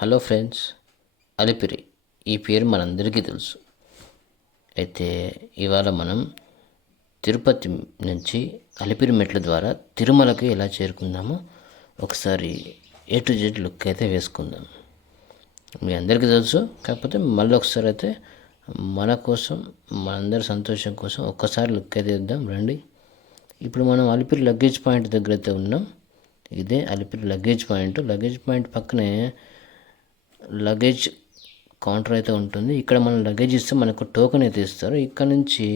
Hello friends, Alipiri ఈ పేరు మనందరికీ తెలుసు. అయితే ఇవాళ మనం తిరుపతి నుంచి అలిపిరి మెట్ల ద్వారా తిరుమలకి ఎలా చేరుకుందామో ఒకసారి ఏ టు జెడ్ లుక్ అయితే వేసుకుందాం. మీ అందరికీ తెలుసు, కాకపోతే మళ్ళీ ఒకసారి అయితే మన కోసం, మనందరి సంతోషం కోసం ఒక్కసారి లుక్ అయితే ఇద్దాం రండి. ఇప్పుడు మనం అలిపిరి లగేజ్ పాయింట్ దగ్గర అయితే ఉన్నాం. ఇదే Alipiri luggage point. Luggage point పక్కనే లగేజ్ కౌంటర్ అయితే ఉంటుంది. ఇక్కడ మనం లగేజ్ ఇస్తే మనకు టోకెన్ అయితే ఇస్తారు. ఇక్కడ నుంచి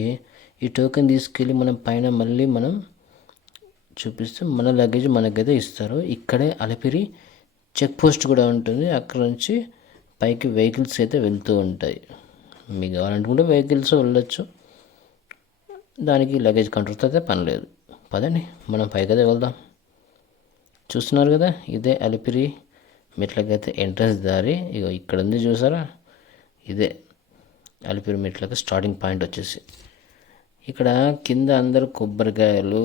ఈ టోకెన్ తీసుకెళ్ళి మనం పైన మళ్ళీ మనం చూపిస్తే మన లగేజ్ మనకైతే ఇస్తారు. ఇక్కడే అలిపిరి చెక్ పోస్ట్ కూడా ఉంటుంది. అక్కడ నుంచి పైకి వెహికల్స్ అయితే వెళ్తూ ఉంటాయి. మీకు కావాలనుకుంటే వెహికల్స్ వెళ్ళొచ్చు, దానికి లగేజ్ కౌంటర్తో అయితే పని లేదు. పదండి మనం పైకి అయితే వెళ్దాం. చూస్తున్నారు కదా, ఇదే అలిపిరి మెట్లకైతే ఎంట్రన్స్ దారి. ఇగో ఇక్కడ ఉంది చూసారా, ఇదే అలిపిరి మెట్లకి స్టార్టింగ్ పాయింట్ వచ్చేసి. ఇక్కడ కింద అందరూ కొబ్బరికాయలు,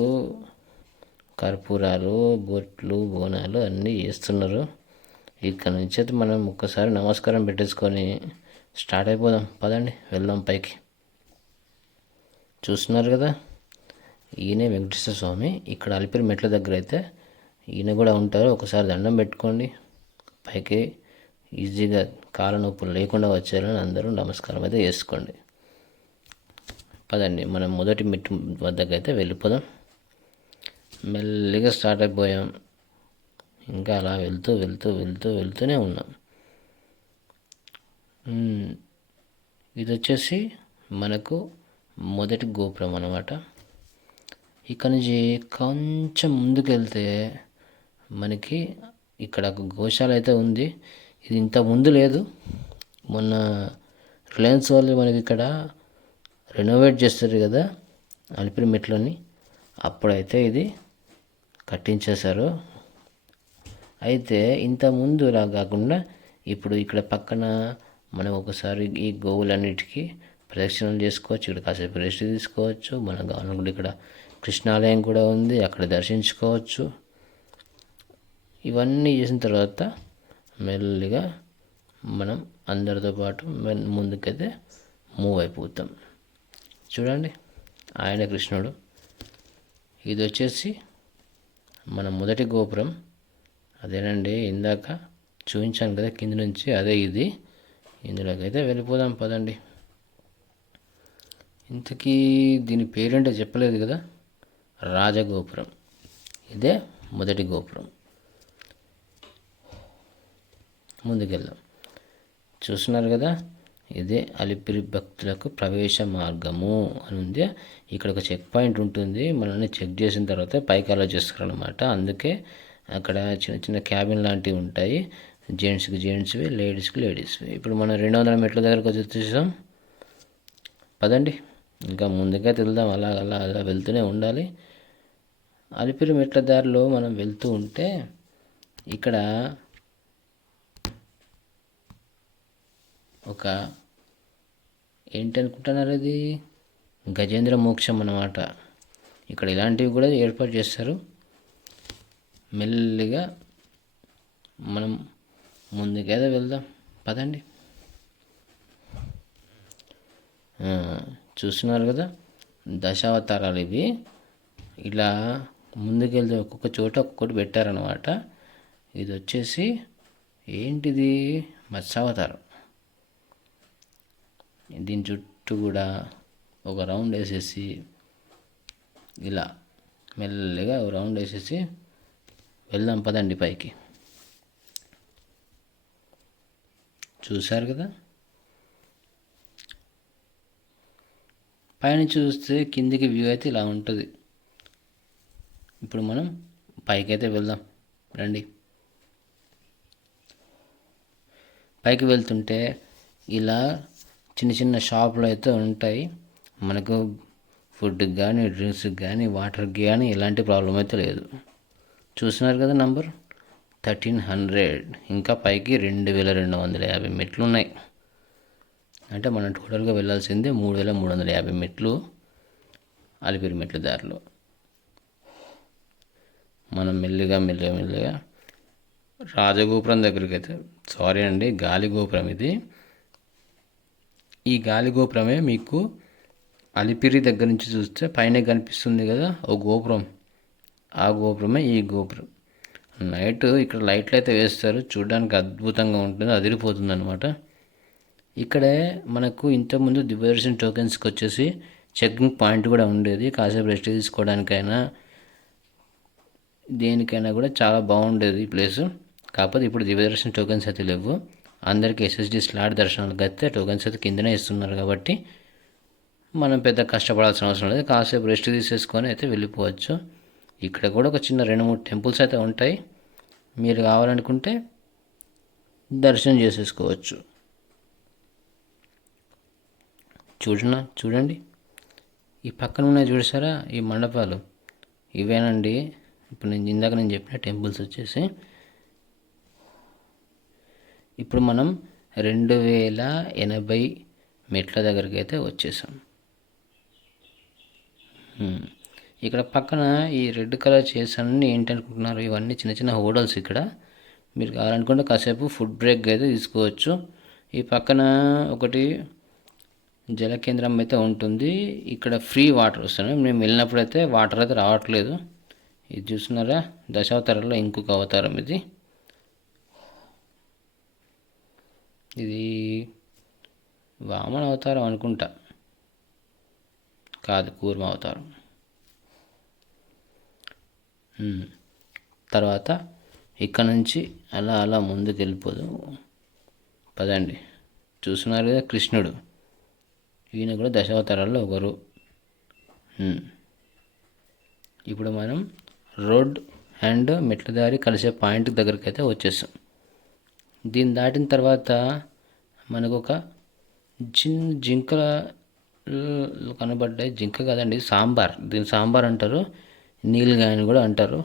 కర్పూరాలు, బొట్లు, బోనాలు అన్నీ చేస్తున్నారు. ఇక్కడ నుంచి అయితే మనం ఒక్కసారి నమస్కారం పెట్టేసుకొని స్టార్ట్ అయిపోదాం. పదండి వెళ్దాం పైకి. చూస్తున్నారు కదా, ఈయనే వెంకటేశ్వర స్వామి. ఇక్కడ అలిపిరి మెట్ల దగ్గర అయితే ఈయన కూడా ఉంటారు. ఒకసారి దండం పెట్టుకోండి. పైకి ఈజీగా కాళ్ళ నొప్పులు లేకుండా వచ్చారని అందరూ నమస్కారం అయితే చేసుకోండి. పదండి మనం మొదటి మెట్టు వద్దకు అయితే వెళ్ళిపోదాం. మెల్లిగా స్టార్ట్ అయిపోయాం. ఇంకా అలా వెళ్తూనే ఉన్నాం. ఇది వచ్చేసి మనకు మొదటి గోపురం అన్నమాట. ఇక్కడ నుంచి కొంచెం ముందుకు వెళ్తే మనకి ఇక్కడ ఒక గోశాల అయితే ఉంది. ఇది ఇంత ముందు లేదు. మొన్న రిలయన్స్ వాళ్ళు మనకి ఇక్కడ రెనోవేట్ చేస్తారు కదా అలిపిరి మెట్లని, అప్పుడైతే ఇది కట్టించేశారు. అయితే ఇంత ముందు ఇలా కాకుండా ఇప్పుడు ఇక్కడ పక్కన మనం ఒకసారి ఈ గోవులన్నిటికీ ప్రదక్షిణలు చేసుకోవచ్చు. ఇక్కడ కాసేపు రెస్ట్ తీసుకోవచ్చు. మన కావాలనుకుంటే ఇక్కడ కృష్ణాలయం కూడా ఉంది, అక్కడ దర్శించుకోవచ్చు. ఇవన్నీ చేసిన తర్వాత మెల్లిగా మనం అందరితో పాటు ముందుకైతే మూవ్ అయిపోతాం. చూడండి, ఆయన కృష్ణుడు. ఇది వచ్చేసి మన మొదటి గోపురం. అదేనండి ఇందాక చూపించాను కదా కింద నుంచి, అదే ఇది. ఇందులోకి అయితే వెళ్ళిపోదాం పదండి. ఇంతకీ దీని పేరేంటో చెప్పలేదు కదా, రాజగోపురం. ఇదే మొదటి గోపురం. ముందుకెళ్దాం. చూస్తున్నారు కదా, ఇదే అలిపిరి భక్తులకు ప్రవేశ మార్గము అని ఉంది. ఇక్కడ ఒక చెక్ పాయింట్ ఉంటుంది. మనల్ని చెక్ చేసిన తర్వాత పైకి అలా చేస్తారనమాట. అందుకే అక్కడ చిన్న చిన్న క్యాబిన్ లాంటివి ఉంటాయి. జెంట్స్కి జెంట్స్వి, లేడీస్కి లేడీస్వి. ఇప్పుడు మనం 200 మెట్ల దగ్గరకు వచ్చేసాం. పదండి ఇంకా ముందుకైతే వెళ్దాం. అలా అలా అలా వెళ్తూనే ఉండాలి. అలిపిరి మెట్ల దారిలో మనం వెళ్తూ ఉంటే ఇక్కడ ఒక ఏంటి అనుకుంటున్నారు, అది గజేంద్ర మోక్షం అన్నమాట. ఇక్కడ ఇలాంటివి కూడా ఏర్పాటు చేస్తారు. మెల్లిగా మనం ముందుకైతే వెళ్దాం పదండి. చూస్తున్నారు కదా, దశావతారాలు ఇవి. ఇలా ముందుకెళ్తే ఒక్కొక్క చోట ఒక్కొక్కటి పెట్టారనమాట. ఇది వచ్చేసి ఏంటిది, మత్స్యావతారం. దీని చుట్టూ కూడా ఒక రౌండ్ వేసేసి ఇలా మెల్లగా ఒక రౌండ్ వేసేసి వెళ్దాం పదండి పైకి. చూశారు కదా, పైన చూస్తే కిందికి వ్యూ అయితే ఇలా ఉంటుంది. ఇప్పుడు మనం పైకి అయితే వెళ్దాం రండి. పైకి వెళ్తుంటే ఇలా చిన్న చిన్న షాపులు అయితే ఉంటాయి. మనకు ఫుడ్కి కానీ, డ్రింక్స్కి కానీ, వాటర్కి కానీ ఎలాంటి ప్రాబ్లం అయితే లేదు. చూస్తున్నారు కదా నంబర్ 1300. ఇంకా పైకి 2250 మెట్లు ఉన్నాయి. అంటే మనం టోటల్గా వెళ్ళాల్సిందే 3350 మెట్లు అలిపిరి మెట్ల దారిలో. మనం మెల్లిగా రాజగోపురం దగ్గరికి అయితే, సారీ అండి, గాలి గోపురం ఇది. ఈ గాలి గోపురమే మీకు అలిపిరి దగ్గర నుంచి చూస్తే పైన కనిపిస్తుంది కదా ఓ గోపురం, ఆ గోపురమే ఈ గోపురం. నైట్ ఇక్కడ లైట్లు అయితే వేస్తారు, చూడడానికి అద్భుతంగా ఉంటుంది, అదిరిపోతుంది అనమాట. ఇక్కడే మనకు ఇంతకుముందు దివ్యదర్శన్ టోకెన్స్కి వచ్చేసి చెకింగ్ పాయింట్ కూడా ఉండేది. కాసేపు రెస్ట్ తీసుకోవడానికైనా దేనికైనా కూడా చాలా బాగుండేది ఈ ప్లేస్. కాకపోతే ఇప్పుడు దివ్యదర్శన్ టోకెన్స్ అయితే లేవు. అందరికీ ఎస్ఎస్డి స్లాట్ దర్శనాలకు అయితే టోకెన్స్ అయితే కిందనే ఇస్తున్నారు కాబట్టి మనం పెద్ద కష్టపడాల్సిన అవసరం లేదు. కాసేపు రెస్ట్ తీసేసుకొని అయితే వెళ్ళిపోవచ్చు. ఇక్కడ కూడా ఒక చిన్న 2-3 టెంపుల్స్ అయితే ఉంటాయి. మీరు కావాలనుకుంటే దర్శనం చేసేసుకోవచ్చు. చూడండి ఈ పక్కన ఉన్నాయి చూసారా ఈ మండపాలు, ఇవేనండి ఇప్పుడు ఇందాక నేను చెప్పిన టెంపుల్స్ వచ్చేసి. ఇప్పుడు మనం 2080 మెట్ల దగ్గరికి అయితే వచ్చేసాం. ఇక్కడ పక్కన ఈ రెడ్ కలర్ చైర్స్ అన్నీ ఏంటనుకుంటున్నారు, ఇవన్నీ చిన్న చిన్న హోటల్స్. ఇక్కడ మీరు కావాలనుకుంటే కాసేపు ఫుడ్ బ్రేక్ అయితే తీసుకోవచ్చు. ఈ పక్కన ఒకటి జల కేంద్రం అయితే ఉంటుంది. ఇక్కడ ఫ్రీ వాటర్ వస్తున్నాయి. మేము వెళ్ళినప్పుడు అయితే వాటర్ అయితే రావట్లేదు. ఇది చూస్తున్నారా, దశావతారంలో ఇంకొక అవతారం ఇది. ఇది వామన అవతారం అనుకుంటా, కాదు కూర్మ అవతారం. తర్వాత ఇక్కడ నుంచి అలా అలా ముందుకు వెళ్ళిపోదు పదండి. చూస్తున్నారు కదా కృష్ణుడు, ఈయన కూడా దశావతారాల్లో ఒకరు. ఇప్పుడు మనం రోడ్ అండ్ మెట్ల దారి కలిసే పాయింట్ దగ్గరికి అయితే వచ్చేసాం. దీన్ని దాటిన తర్వాత మనకు ఒక జింకల కనబడ్డాయి. జింక కాదండి, సాంబార్, దీని సాంబార్ అంటారు, నీళ్ళగాయ అని కూడా అంటారు.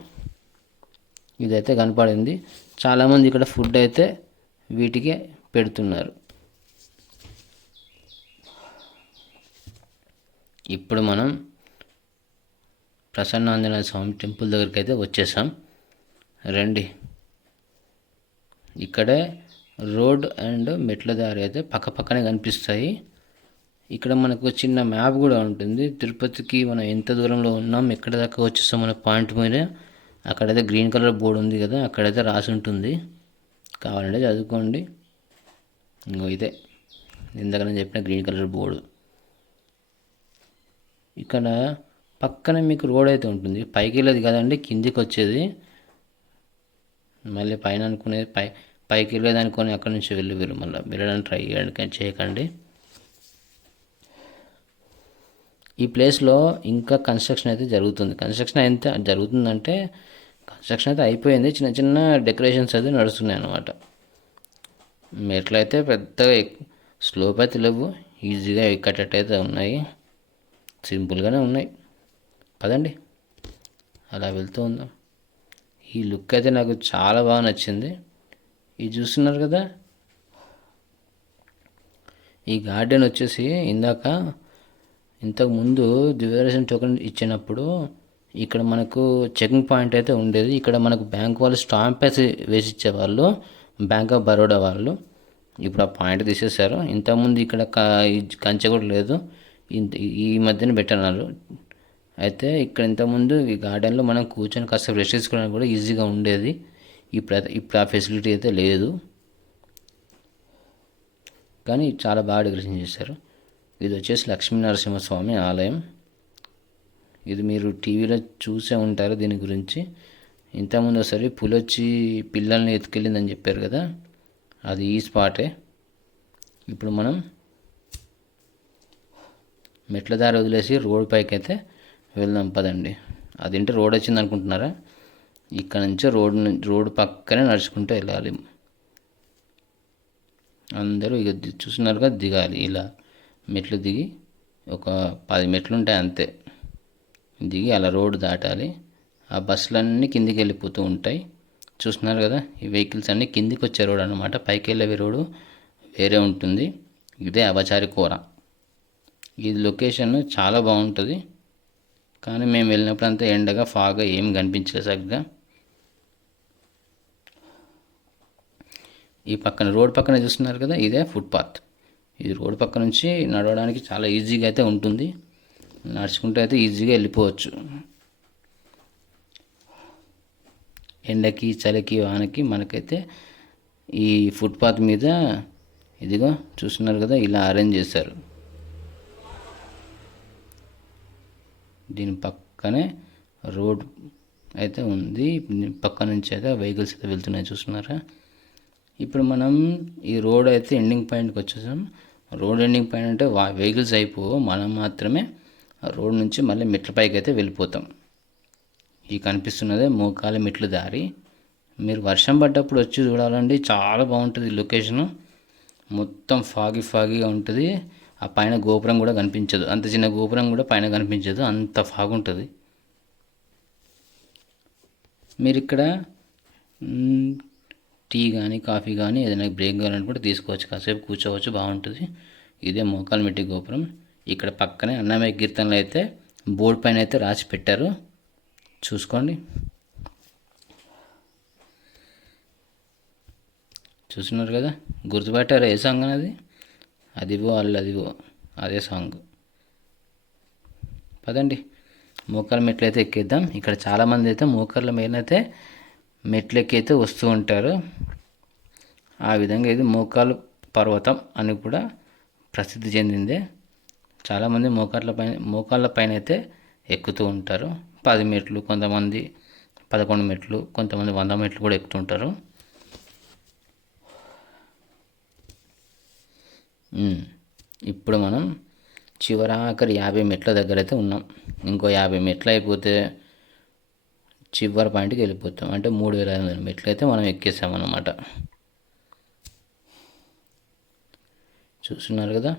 ఇదైతే కనపడింది. చాలామంది ఇక్కడ ఫుడ్ అయితే వీటికి పెడుతున్నారు. ఇప్పుడు మనం ప్రసన్నాంజనేయ స్వామి టెంపుల్ దగ్గరికి అయితే వచ్చేసాం. రండి, ఇక్కడే రోడ్ అండ్ మెట్ల దారి అయితే పక్కనే కనిపిస్తాయి. ఇక్కడ మనకు చిన్న మ్యాప్ కూడా ఉంటుంది. తిరుపతికి మనం ఎంత దూరంలో ఉన్నాం, ఎక్కడ దాకా వచ్చేస్తాం మన పాయింట్ మీద అక్కడైతే గ్రీన్ కలర్ బోర్డు ఉంది కదా, అక్కడైతే రాసి ఉంటుంది. కావాలంటే చదువుకోండి. ఇంకో ఇదే ఇందాక నేను చెప్పిన గ్రీన్ కలర్ బోర్డు. ఇక్కడ పక్కన మీకు రోడ్ అయితే ఉంటుంది. పైకి వెళ్ళేది కదండి, కిందికి వచ్చేది. మళ్ళీ పైన అనుకునేది పైకి వెళ్ళేది అనుకొని అక్కడి నుంచి మీరు మళ్ళీ వెళ్ళడానికి ట్రై చేయకండి. ఈ ప్లేస్లో ఇంకా కన్స్ట్రక్షన్ అయితే జరుగుతుంది. కన్స్ట్రక్షన్ అయితే అయిపోయింది. చిన్న చిన్న డెకరేషన్స్ అయితే నడుస్తున్నాయి అన్నమాట. మెట్లయితే పెద్దగా స్లోప్ అయితే లేవు, ఈజీగా ఎక్కేటట్టు అయితే ఉన్నాయి, సింపుల్గానే ఉన్నాయి. పదండి అలా వెళ్తూ ఉందాం. ఈ లుక్ అయితే నాకు చాలా బాగా నచ్చింది. ఇది చూస్తున్నారు కదా, ఈ గార్డెన్ వచ్చేసి ఇంతకుముందు దివ్యదర్శన్ టోకెన్ ఇచ్చినప్పుడు ఇక్కడ మనకు చెకింగ్ పాయింట్ అయితే ఉండేది. ఇక్కడ మనకు బ్యాంక్ వాళ్ళు స్టాంప్ వేసి ఇచ్చేవాళ్ళు, బ్యాంక్ ఆఫ్ బరోడా వాళ్ళు. ఇప్పుడు ఆ పాయింట్ తీసేశారు. ఇంతకుముందు ఇక్కడ కంచె కూడా లేదు, ఈ మధ్యన పెట్టన్నారు. అయితే ఇక్కడ ఇంతకుముందు ఈ గార్డెన్లో మనం కూర్చొని కాస్త రెస్ట్ తీసుకోవడానికి కూడా ఈజీగా ఉండేది. ఇప్పుడు ఆ ఫెసిలిటీ అయితే లేదు, కానీ చాలా బాగా డెకరేషన్ చేశారు. ఇది వచ్చేసి లక్ష్మీనరసింహస్వామి ఆలయం. ఇది మీరు టీవీలో చూసే ఉంటారు దీని గురించి. ఇంతకుముందు ఒకసారి పులి వచ్చి పిల్లల్ని ఎత్తుకెళ్ళిందని చెప్పారు కదా, అది ఈ స్పాటే. ఇప్పుడు మనం మెట్ల దారి వదిలేసి రోడ్ పైకి అయితే వెళ్దాం పదండి. అదేంటి రోడ్ వచ్చింది అనుకుంటున్నారా, ఇక్కడ నుంచి రోడ్ పక్కనే నడుచుకుంటూ వెళ్ళాలి. అందరూ ఇక చూస్తున్నారుగా, దిగాలి. ఇలా మెట్లు దిగి ఒక 10 మెట్లు ఉంటాయి అంతే, దిగి అలా రోడ్డు దాటాలి. ఆ బస్సులన్నీ కిందికి వెళ్ళిపోతూ ఉంటాయి. చూస్తున్నారు కదా, ఈ వెహికల్స్ అన్నీ కిందికి వచ్చే రోడ్ అనమాట. పైకి వెళ్ళే రోడ్డు వేరే ఉంటుంది. ఇదే అవచారి కూర. ఇది లొకేషన్ చాలా బాగుంటుంది, కానీ మేము వెళ్ళినప్పుడు అంతా ఎండగా ఫాగా ఏం కనిపించలేదు సరిగ్గా. ఈ పక్కన రోడ్ పక్కన చూస్తున్నారు కదా, ఇదే ఫుట్పాత్. ఇది రోడ్ పక్క నుంచి నడవడానికి చాలా ఈజీగా అయితే ఉంటుంది. నడుచుకుంటూ అయితే ఈజీగా వెళ్ళిపోవచ్చు. ఎండకి చలికి వానకి మనకైతే ఈ ఫుట్పాత్ మీద ఇదిగో చూస్తున్నారు కదా, ఇలా అరేంజ్ చేశారు. దీని పక్కనే రోడ్ అయితే ఉంది. పక్క నుంచి అయితే వెహికల్స్ అయితే వెళ్తున్నాయి, చూస్తున్నారా. ఇప్పుడు మనం ఈ రోడ్ అయితే ఎండింగ్ పాయింట్కి వచ్చేసాం. రోడ్ ఎండింగ్ పాయింట్ అంటే వెహికల్స్ అయిపోవు, మనం మాత్రమే రోడ్ నుంచి మళ్ళీ మెట్ల పైకి అయితే వెళ్ళిపోతాం. ఈ కనిపిస్తున్నదే మోకాలి మెట్ల దారి. మీరు వర్షం పడ్డప్పుడు వచ్చి చూడాలండి, చాలా బాగుంటుంది లొకేషను. మొత్తం ఫాగీగా ఉంటుంది. ఆ పైన గోపురం కూడా కనిపించదు, అంత చిన్న గోపురం కూడా పైన కనిపించదు, అంత ఫాగ్ ఉంటుంది. మీరు ఇక్కడ టీ కానీ కాఫీ కానీ ఏదైనా బ్రేక్ కావాలని కూడా తీసుకోవచ్చు, కాసేపు కూర్చోవచ్చు, బాగుంటుంది. ఇదే మోకాల్మెట్టి గోపురం. ఇక్కడ పక్కనే అన్నమయ్య కీర్తనలు అయితే బోర్డు పైన అయితే రాసి పెట్టారు, చూసుకోండి. చూస్తున్నారు కదా, గుర్తుపెట్టారు ఏ సాంగ్ అనేది? అదివో అల్లదివో, అదే సాంగ్. పదండి మోకాళ్ళ మెట్లు అయితే ఎక్కేద్దాం. ఇక్కడ చాలామంది అయితే మోకాళ్ళ మీద అయితే మెట్లు ఎక్కి అయితే వస్తూ ఉంటారు. ఆ విధంగా ఇది మోకాలు పర్వతం అని కూడా ప్రసిద్ధి చెందిందే. చాలామంది మోకాళ్ళ పైన అయితే ఎక్కుతూ ఉంటారు. 10 మెట్లు, కొంతమంది 11 మెట్లు, కొంతమంది 100 మెట్లు కూడా ఎక్కుతుంటారు. ఇప్పుడు మనం చివరాఖరి 50 మెట్ల దగ్గర అయితే ఉన్నాం. ఇంకో 50 మెట్లు అయిపోతే చివరి పాయింట్కి వెళ్ళిపోతాం. అంటే 3500 మెట్లు అయితే మనం ఎక్కేసామన్నమాట. చూస్తున్నారు కదా,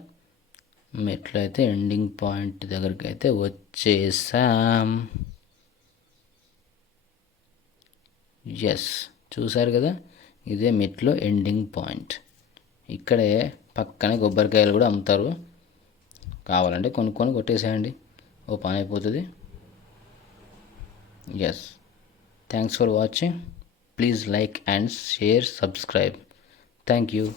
మెట్లు అయితే ఎండింగ్ పాయింట్ దగ్గరికి అయితే వచ్చేసాం. ఎస్, చూసారు కదా, ఇదే మెట్లో ఎండింగ్ పాయింట్. ఇక్కడే పక్కనే కొబ్బరికాయలు కూడా అమ్ముతారు, కావాలంటే కొనుక్కొని కొట్టేసేయండి, ఓ పని అయిపోతుంది. Yes, thanks for watching. Please like and share, subscribe. Thank you.